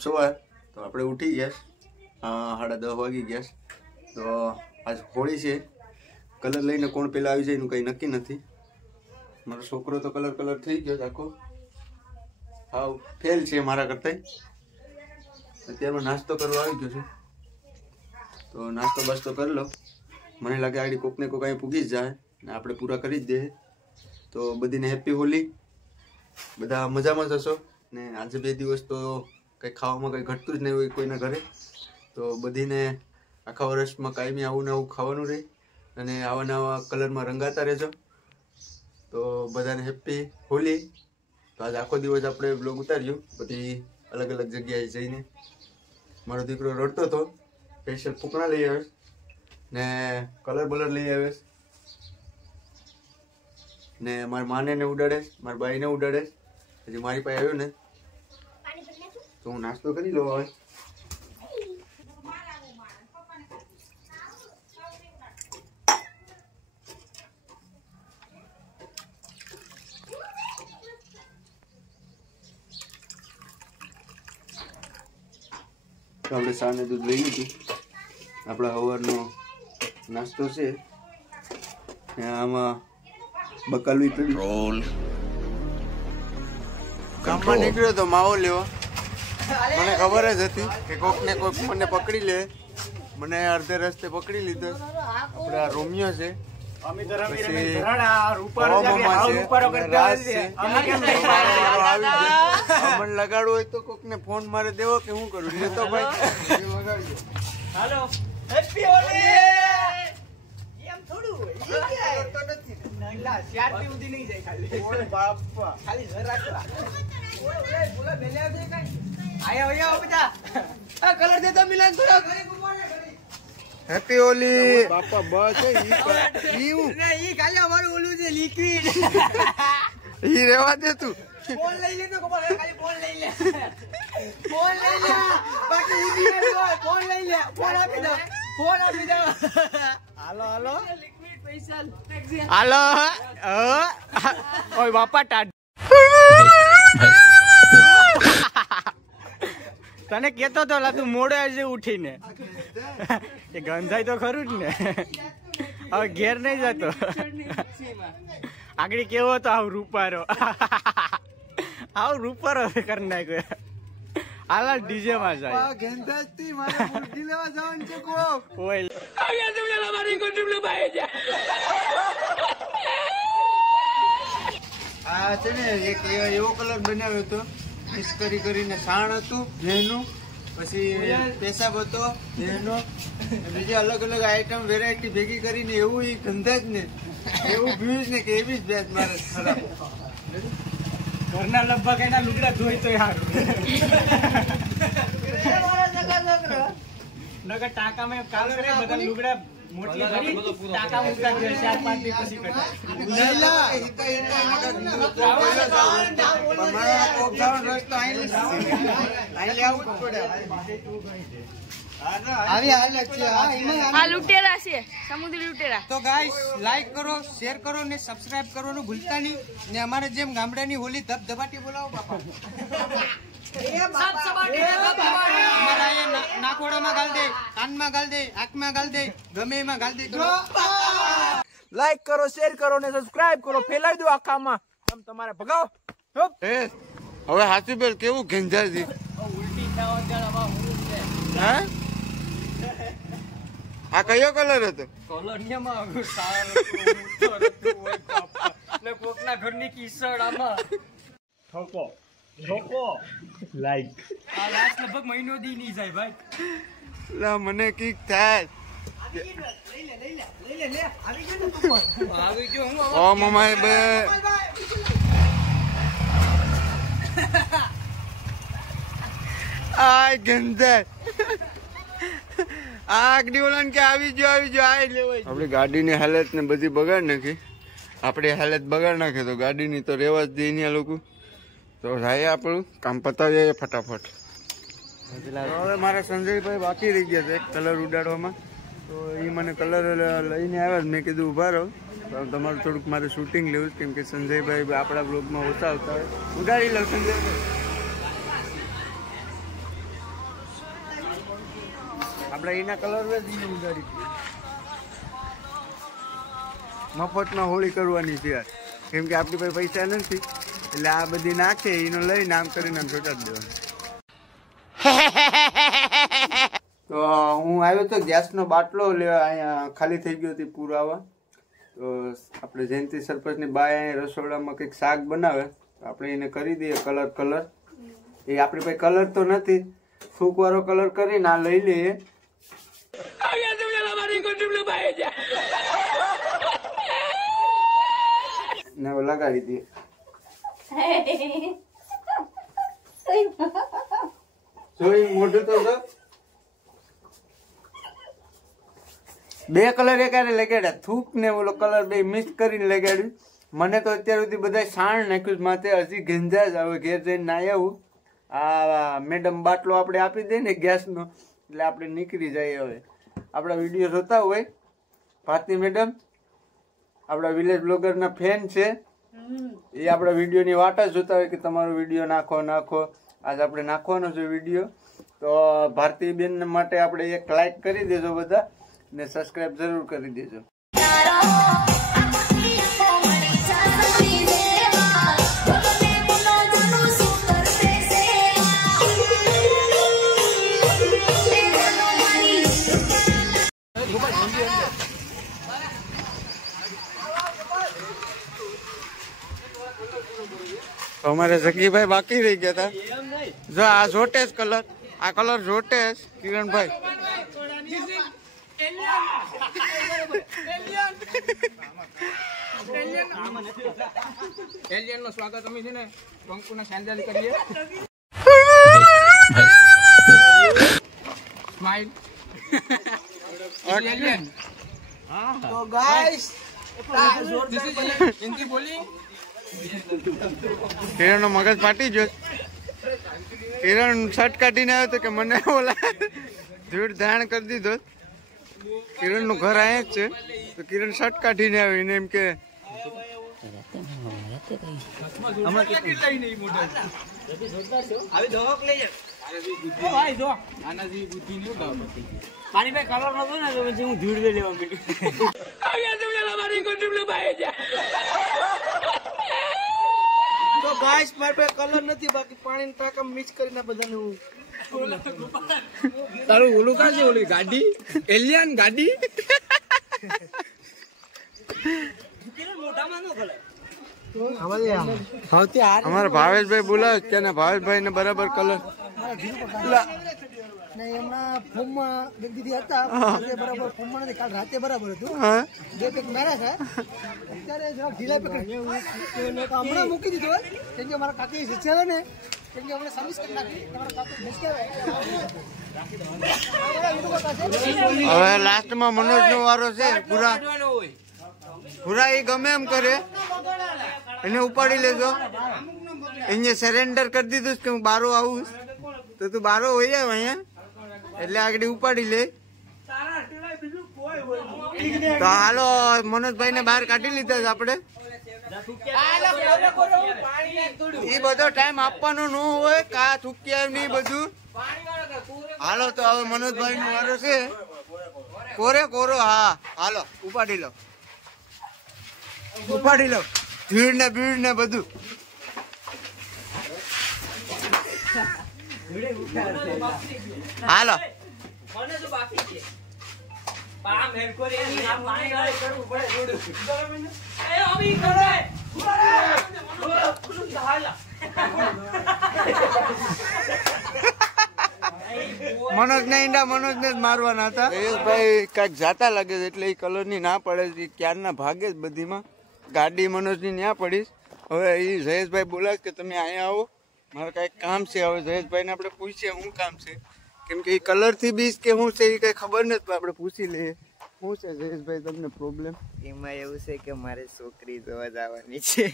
શુભ સવાર। તો આપણે ઉઠી ગયા 10:30 વાગી ગયા। તો આજ હોળી છે, કલર લઈને કોણ પહેલાં આવી જાય એનું કંઈ નક્કી નથી। મારો છોકરો તો કલર થઈ ગયો આખો, હાવ ફેલ છે મારા કરતાં। અત્યારમાં નાસ્તો કરવા આવી ગયો છે, તો નાસ્તો બાસ્તો કરી લો। મને લાગે આડી કોકને કોક અહીં પૂગી જ જાય ને આપણે પૂરા કરી જ દે। તો બધીને હેપી હોલી, બધા મજામાં જ હશો ને। આજે 2 દિવસ તો કંઈ ખાવામાં કંઈ ઘટતું જ નહીં હોય કોઈના ઘરે, તો બધીને આખા વર્ષમાં કાયમી આવું ને આવું ખાવાનું રહે અને આવા નવા કલરમાં રંગાતા રહેજો। તો બધાને હેપી હોલી। તો આજે આખો દિવસ આપણે બ્લોગ ઉતાર્યો બધી અલગ અલગ જગ્યાએ જઈને। મારો દીકરો રડતો હતો, સ્પેશિયલ ફૂકણા લઈ આવે ને કલર લઈ આવે ને મારી માને ને ઉડાડે, મારી બાઈને ઉડાડે। હજી મારી પાસે આવ્યો ને તો હું નાસ્તો કરી લઉં હવે। તો આપણે ચા ને દૂધ લઈ લીધું, આપણા સવારનો નાસ્તો છે। આમાં બકાલું પીડ્યું, રોલ ગામમાં નીકળ્યો તો માવો લેવા। મને ખબર જ હતી કે કોક ને કોક મને પકડી લે, મને અડધે રસ્તે પકડી લીધો। આપણે આ રોમિયો છે, મને લગાડવું હોય તો કોક ને ફોન મારે દેવો કે હું કરું? લેતો ભાઈ, હાલો હેપી હોલી। એમ થોડું હોય, તો નથી ના શાર્પી ઉધી નહીં જાય ખાલી। ઓય બાપા, ખાલી જરાક ઓય બોલા બેલ્યા દે કઈ આયા બધા આ કલર દે તો મિલાન થોડા ઘરે ગુમાડે ઘરે। હેપી હોલી બાપા। બસ ઈ ખાલી અમારું ઓલું છે લિક્વિડ, ઈ રેવા દે તું। ફોન લઈ લે તો કમાલ, ખાલી ફોન લઈ લે, ફોન લઈ લે, બાકી ઉધી નહીં હોય। ફોન લઈ લે, ફોન આપી દો, ફોન આપી દો। હાલો લિક્વિડ પૈસા હાલો ઓય બાપા ટાટ તને કેતો તો લા તું મોડે આજે ઉઠીને એ ગંધાઈ તો ખરું જ ને। હવે ઘેર નહીં જતો, આગળ કેવો હતો આવ રૂપારો, આવ રૂપારો કરી નાખ્યો। હાલા ડીજે માં જાય ગેંધાતી મારે મુરગી લેવા જવાનું છે કો ઓય આવ્યા તું જલા મારી કોન્ટ્રીબ્યુ ભાઈ જા। આ છે ને એક એવો કલર બનાવ્યો હતો, મિક્સ કરીને સાણ હતું જેનું, પછી પેશાબ હતો જેનો, બીજી અલગ અલગ આઈટમ વેરાયટી ભેગી કરીને એવું ઈ ગંધા જ ને એવું ભ્યુઝ ને કે એવી જ બેસ મારે ખરાબ। ઘરના લગભગ એના લુગડા ધોઈ તો સારું, નગર ટાકા મેં કામ કરે બધા લુગડા મોટી કરી ટાકા મૂકતા છે 4-5 દી પછી કટાય। આ લૂટેરા છે, સમુદ્રી લૂટેરા। તો ગાઈસ લાઈક કરો, શેર કરો ને સબસ્ક્રાઇબ કરવાનું ભૂલતા નહીં ને અમારે જેમ ગામડાની હોલી ધબધબાટી બોલાવો બાપા। નાકોડામાં ગાલ દે, કાનમાં ગાલ દે, આંખમાં ગાલ દે, ગમે એમાં ગાલ દે। લાઈક કરો, શેર કરો ને સબસ્ક્રાઇબ કરો, ફેલાવી દો આખામાં, તમ તમારે ભગાવો। હવે હાથી બેલ કેવું ગંજાજી ઉલટી થાવ ત્યારે હે? આ કયો કલર હતો? કોલોનિયામાં ને કોકના ઘરની કિસડ આમાં ઠોકો લાઈક આ લાસ્ટ લગભગ મહિનો દી નહીં જાય ભાઈ। લા મને કીક થાય લઈ લે આવી ગયો ને તું આવી ગયો હું ઓ મમાય બે આ ગંધા આગની ઓલાન કે આવી જો આ લેવાય। આપણી ગાડીની હાલત ને બધી બગાડ નાખી, આપણી હાલત બગાડ નાખે તો ગાડીની તો રેવા જ દે આ લોકો। તો જાય આપણું કામ પતાવીએ ફટાફટ। હવે મારા સંજયભાઈ બાકી રહી ગયા છે કલર ઉડાડવામાં, તો એ મને કલર લઈને આવ્યા, મેં કીધું ઊભા રહો તમારું થોડુંક મારે શૂટિંગ લેવું, કેમ કે સંજયભાઈ આપણા બ્લોગમાં ઓછા આવતા હોય। ઉડાડી લઉં સંજયભાઈ। આપણે એના કલર વેચીને ઉડાડી દઈએ. મફતમાં હોળી કરવાની છે યાર, કેમ કે આપણી પાસે પૈસા નથી એટલે આ બધી નાખે એનો લઈને આમ કરીને આમ છોટાડી દેવાનું. તો હું આવ્યો તો ગેસનો બાટલો લેવા, અહીંયા ખાલી થઈ ગયો હતી પુરાવા. તો આપણે જયંતિ સરપંચની બાય અહીંયા રસોડામાં કંઈક શાક બનાવે, આપણે એને કરી દઈએ કલર. એ આપણી પાસે કલર તો નથી, ફૂકવાળો કલર કરીને આ લઈ લઈએ ને લગાડી દઈએ. જોઈ મોઢું તો બે કલર એકારે લગાડ્યા, થૂક ને ઓલો કલર બે મિક્સ કરીને લગાડ્યું. મને તો અત્યાર સુધી બધા સાણ નાખ્યું માથે, હજી ગંજા જ આવે. ઘેર જઈને ના આવું, આ મેડમ બાટલો આપણે આપી દે ને ગેસનો એટલે આપણે નીકળી જાય. હવે આપણા વિડીયો જોતા હોય ભારતી મેડમ, આપણા વિલેજ બ્લોગરના ફેન છે, એ આપણા વિડીયોની વાટ જ જોતા હોય કે તમારો વિડીયો નાખો. આજ આપણે નાખવાનો છે વિડીયો. તો ભારતી બેન માટે આપણે એક લાઈક કરી દેજો બધા, ને સબસ્ક્રાઇબ જરૂર કરી દેજો. અમારે જગીભાઈ બાકી રહી ગયા હતા. જો આ જોટેશ કલર, આ કલર જોટેશ કિરણભાઈ. એલિયન નું સ્વાગત અમે છે ને કંકુના શાંજાલી કરીએ. સ્માઈલ. તો ગાઈસ હિન્દી બોલી. કિરણ નો મગજ ફાટી ગયો. કિરણ શર્ટ કાઢીને આવ્યો તો કે મને ઓલા ધૂળ ધાણ કરી દીધો. કિરણ નું ઘર અહીંયા જ છે, તો કિરણ શર્ટ કાઢીને આવીને એમ કે તો ગાઈસ મારે પાસે કલર નથી, બાકી પાણી ટાંકા મિક્સ કરીને બધાને તારું ઓલું કા છે, ઓલી ગાડી એલિયન ગાડી. અમારા ભાવેશભાઈ બોલાવે કે ને ભાવેશભાઈ ને બરાબર કલર એમના ફોર્મમાં દીદી હતા બરાબર ફોર્મમાં નથી, કાલ રાતે બરાબર હતું. બે પેક માર્યા છે, અત્યારે જરાક ઢીલા પેક હમણાં મૂકી દીધો કેમ કે મારા કાકી શીખ્યા ને, કેમ કે હમણાં સર્વિસ કરી નાખી. તમારા કાકી હવે લાસ્ટમાં મનોજ નો વારો છે. પૂરા એ ગમે એમ કરે, એને ઉપાડી લેજો. એને સરેન્ડર કરી દીધું કે હું બારો આવું તો તું બારો હોય જાવ અહીંયા, એટલે આગળ ઉપાડી લે. તો હાલો મનોજભાઈ ને બહાર કાઢી લીધા છે આપણે. એ બધો ટાઈમ આપવાનો ન હોય, કા ચૂક્યા નહીં બધું. હાલો તો હવે મનોજભાઈ નો વારો છે. કોરો હા, હાલો ઉપાડી લો ભીડ ને બધું. હાલો મનોજ ને જ મારવાના હતા. જયેશભાઈ કાંઈક જાતા લાગે છે એટલે એ કલર ની ના પડે છે. ક્યારના ભાગે જ બધીમાં ગાડી મનોજ ની ન્યા પડીશ. હવે એ જયેશભાઈ બોલાવે કે તમે અહીંયા આવો, મારે કઈક કામ છે. હવે જયેશભાઈ ને આપણે પૂછીએ શું કામ છે, કેમ કે એ કલર થી બીજ કે શું છે એ કઈ ખબર નથી. આપણે પૂછી લઈએ શું છે જયેશભાઈ તમને પ્રોબ્લેમ. એમાં એવું છે કે મારે છોકરી જોવા જવાની છે.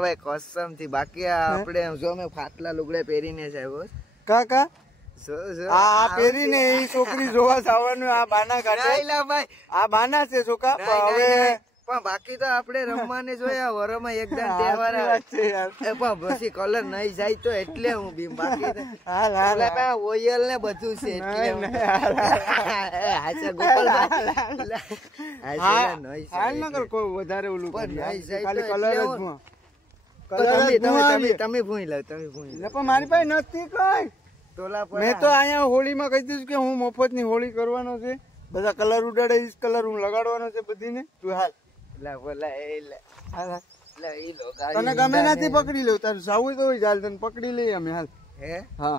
ભાઈ કસમ થી, બાકી આપણે જો મેં ફાટલા લુગડા પહેરીને છે કાકા આ પહેરીને એ છોકરી જોવા જવાનું. આ બાના કાઢે, આ બાના છે છોકરા. હવે પણ બાકી તો આપણે રમવાને જોયા વરમાં એક દાન તહેવાર આવે. પણ પછી કલર નહીં જાય તો એટલે હું બીમ બાકી તો ઓયલ ને બધું છે એટલે હાચા ગોપાલભાઈ હાલ ન કર કોઈ વધારે ઓલું પણ નહીં જાય ખાલી તો કલર જ એટલે ભૂવા. તમે ભૂઈ લો તમે ભૂઈ લો પણ મારી પાસે નથી કઈ. તોલા પર મેં તો અહીંયા હોળીમાં કહી દીધું કે હું મફતની હોળી કરવાનો છે. બધા કલર ઉડાડે ઈ કલર હું લગાડવાનો છે બધીને. તું હાલ લા બોલા એ હાલ લા ઈ લો તને ગમે નથી પકડી લઉં. તારું સાવું તો હોય ચાલ તને પકડી લઈએ અમે. હાલ હે હા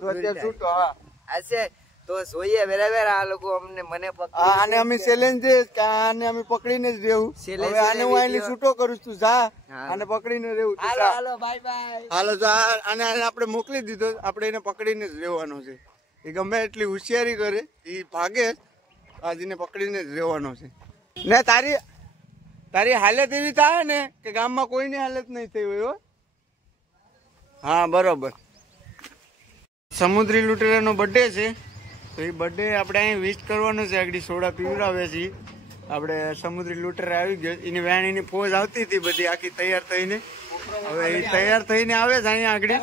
તો અત્યારે છૂટો. હા આશે તો જોઈએ બરાબર આ લોકો અમને મને પકડી આને અમે ચેલેન્જ દે કે આને અમે પકડીને જ રહેવું. Challenge હવે આને હું આને છૂટો કરું છું. તું જા આને પકડીને રહેવું. તું હાલો જા. હાલો બાય બાય હાલો તો આને આપણે મોકલી દીધો. આપણે એને પકડીને જ રહેવાનો છે. એ ગમે એટલી હોશિયારી કરે એ ભાગે આજને પકડીને જ રહેવાનો છે. ને તારી હાલત એવી થાય ને કે ગામમાં કોઈની હાલત નહીં થઈ હોય હો. હા બરોબર. સમુદ્રી લૂંટેરાનો બર્થડે છે તો એ બર્થડે આપણે અહીં વિશ કરવાનો છે. આગળ સોડા પીવડાવે છે. આપણે સમુદ્રી લૂંટેરા આવી ગયો. એની વેણ એની ફોજ આવતી હતી બધી આખી તૈયાર થઈને. હવે એ તૈયાર થઈને આવે છે અહીંયા આગળ.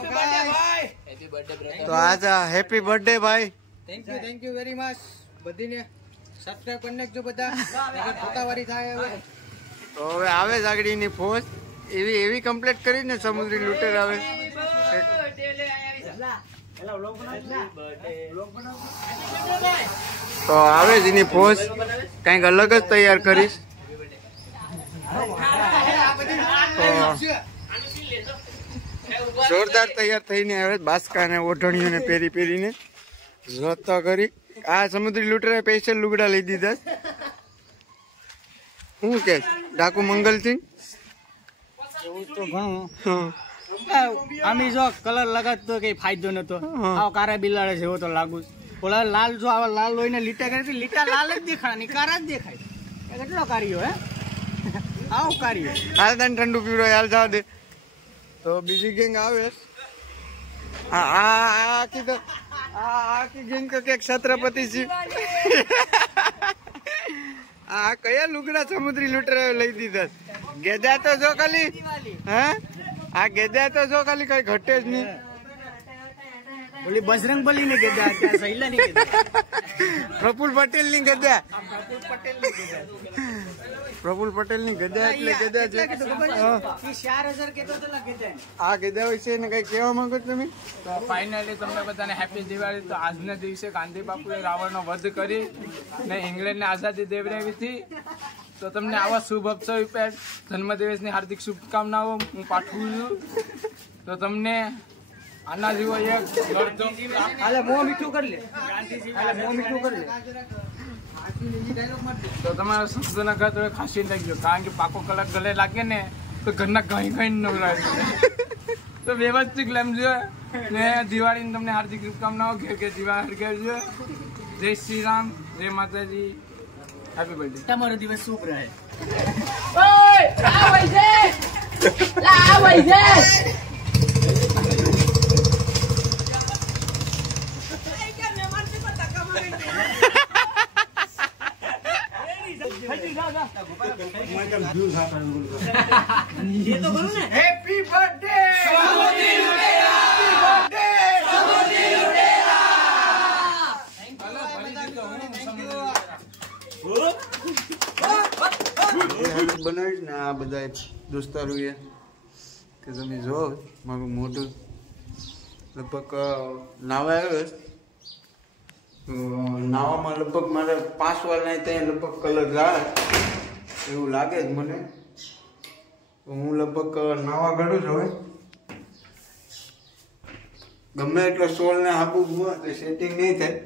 તો આજા હેપી બર્થડે ભાઈ. Thank you very much. બધીને સબસ્ક્રાઇબ કરી નાખજો બધા. ફોટાવાળી થાય હવે. તો હવે આવે છે આગળ એની ફોજ. એવી કમ્પ્લીટ કરીને સમુદ્રી લૂંટેર આવે. તો આવે જ એની ફોજ કઈક અલગ જ તૈયાર કરીશ. જોરદાર તૈયાર થઈને આવે. બાસકા ને ઓઢણીઓને પહેરીને જોતા કરી. આ સમુદ્રી લૂંટેરા સ્પેશિયલ લુગડા લઈ દીધા. શું કે ડાકુ મંગલસિંહ એવું તો ઘણું આમી જો કલર લગાડતો કઈ ફાયદો નતો. આવો કારા બિલાડે જેવો તો લાગુ. ઓલા લાલ જો આવા લાલ લોહીને લીટા કરે લીટા લાલ જ દેખાય ની કારા જ દેખાય. કેટલો કાર્યો હે આવો કાર્યો. હાલ તને ઠંડુ પીવડો હાલ જવા દે. તો બીજી ગેંગ આવે. આખી ગેંગ તો કે છત્રપતિ સિંહ. આ કયા લુગડા સમુદ્રી લૂંટેરા લઈ દીધા. ગેદા તો જો ખાલી. હે આ ગેદા તો જો ખાલી કઈ ઘટે જ નહીં. ઓલી બજરંગ બલી ને ગેદા સહેલા ની ગેદા. પ્રફુલ પટેલ ની ગદા. પ્રફુલ પટેલ ની ગદા એટલે ગદા છે. 4000 કેતો તો ગેદા. આ ગદા વિશે ને કઈ કહેવા માંગો છો તમે? તો ફાઇનલી તમને બધાને હેપી દિવાળી. તો આજના દિવસે ગાંધી બાપુએ રાવણનો વધ કરી ને ઇંગ્લેન્ડને આઝાદી દેવડાવી હતી. તો તમને આવા શુભ અવસર ઉપર જન્મદિવસની હાર્દિક શુભકામનાઓ હું પાઠવું છું. તો તમને આના જેવો એક હાલે મોં મીઠું કરી લે. હાલે મોં મીઠું કરી લે. તો તમારા શબ્દોના ઘર તો ખાસી લાગ્યો. કારણ કે પાકો કલાક ગલે લાગે ને તો ઘરના ઘણી નવરાય. તો વ્યવસ્થિત લેમજો ને દિવાળીની તમને હાર્દિક શુભકામનાઓ. ઘેર ઘેર દિવાળી હરગાવજો. જય શ્રી રામ, જય માતાજી, હેપી બર્થડે. તમારો દિવસ શુભ રહે. હેપી બર્થડે બનાવીશ ને આ બધા દોસ્તારો કે તમે જો મારું મોઢું લગભગ નાવા આવ્યો. નાવામાં લગભગ મારે 5 વાર નહીં ત્યાં લગભગ કલર જાય એવું લાગે જ મને. હું લગભગ નાવા ગળું જ હવે ગમે એટલો સોલ ને હાબુ તો સેટિંગ નહીં થાય.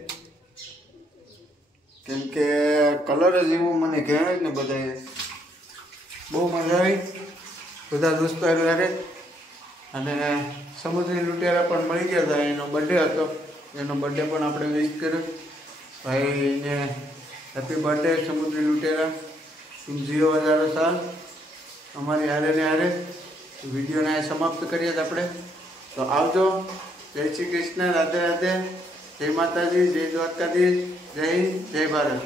કેમ કે કલર જ એવો મને કહેવાય ને બધાએ. બહુ મજા આવી બધા દોસ્તારો યારે. અને સમુદ્રી લૂંટેરા પણ મળી ગયા હતા. એનો બર્થડે હતો. એનો બર્થડે પણ આપણે વિશ કર્યો. ભાઈને હેપી બર્થડે સમુદ્રી લૂંટેરા. તું જીવો હજારો સાલ અમારી હારે ને હારે. વિડીયોને સમાપ્ત કરીએ આપણે. તો આવજો. જય શ્રી કૃષ્ણ, રાધે રાધે, જય માતાજી, જય દ્વારકાધીશ, જય હિન્દ, જય ભારત.